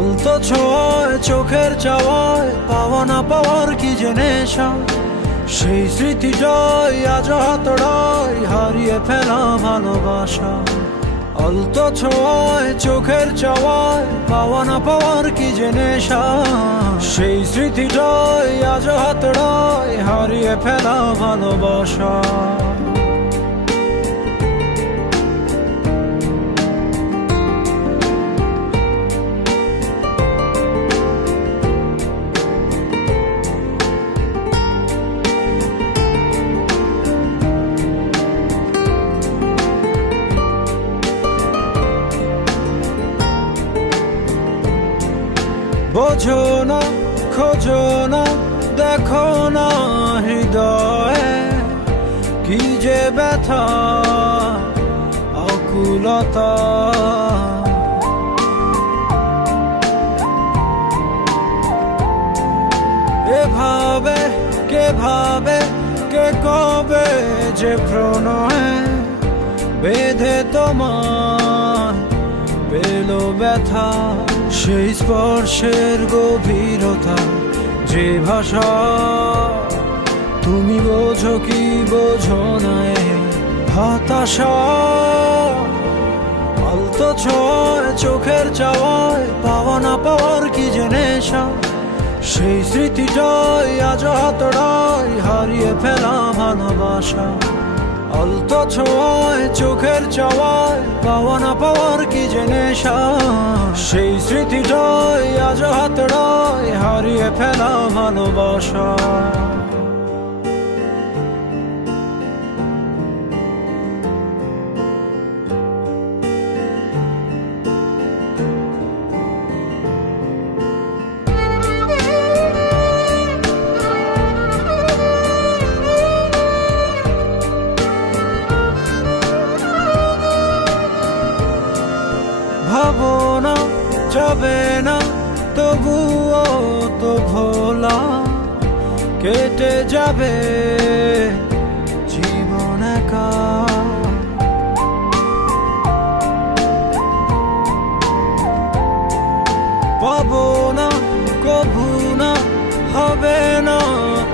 আলতো ছোঁয়ায় চোখের চাওয়ায় পাওয়া না পাওয়ার কি যে নেশা, সেই স্মৃতিটাই আজ হাতড়ায় হারিয়ে ফেলা ভালোবাসা। আলতো ছোঁয়ায় চোখের চাওয়ায় পাওয়া না পাওয়ার কি যে নেশা, সেই স্মৃতিটাই আজ হাতড়ায় হারিয়ে ফেলা ভালোবাসা। বোঝো না, খোঁজো না, দেখো না হৃদয়ে কি যে ব্যথা আকুলতা। এভাবে কে ভাবে, কে কবে যে প্রণয়ে বেঁধে তোমার পেল ব্যথা। সেই স্পর্শের গভীরতা, যে ভাষা তুমি বোঝো কি বোঝো না হতাশা। আলতো ছোঁয়ায় চোখের চাওয়ায় পাওয়া না পাওয়ার কি যে নেশা, সেই স্মৃতিটাই আজ হাতড়ায় হারিয়ে ফেলা ভালোবাসা। আলতো ছোঁয়ায় চোখের চাওয়ায় পাওয়া না পাওয়ার কি যে নেশা, সেই স্মৃতিটাই আজ হাতড়ায় হারিয়ে ফেলা ভালোবাসা। ভাবো না, যাবে না, তবুও তো ভোলা কেটে যাবে জীবন একা। পাবো না, কভু না, হবে না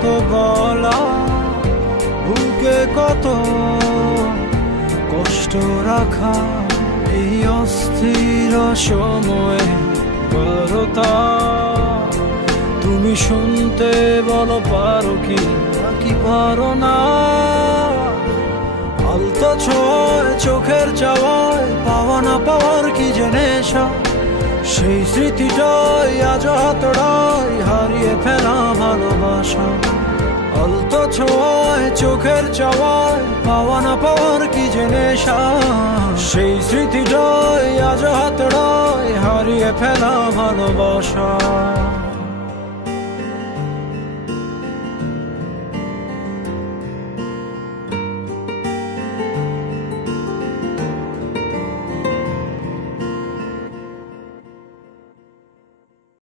তো বলা, বুকে কত কষ্ট রাখা। এই অস্থির সময়ে বারতা তুমি শুনতে বলো পারো কি নাকি পারো না। আলতো ছোঁয়ায় চোখের চাওয়ায় পাওয়া না পাওয়ার কি যে নেশা, সেই স্মৃতিটাই আজ হাতড়ায় হারিয়ে ফেলা ভালোবাসা। আলতো ছোঁয়ায় চোখের চাওয়ায় পাওয়া না পাওয়ার কি যে নেশা, সেই স্মৃতিটাই আজ হাতড়ায় হারিয়ে ফেলা ভালোবাসা।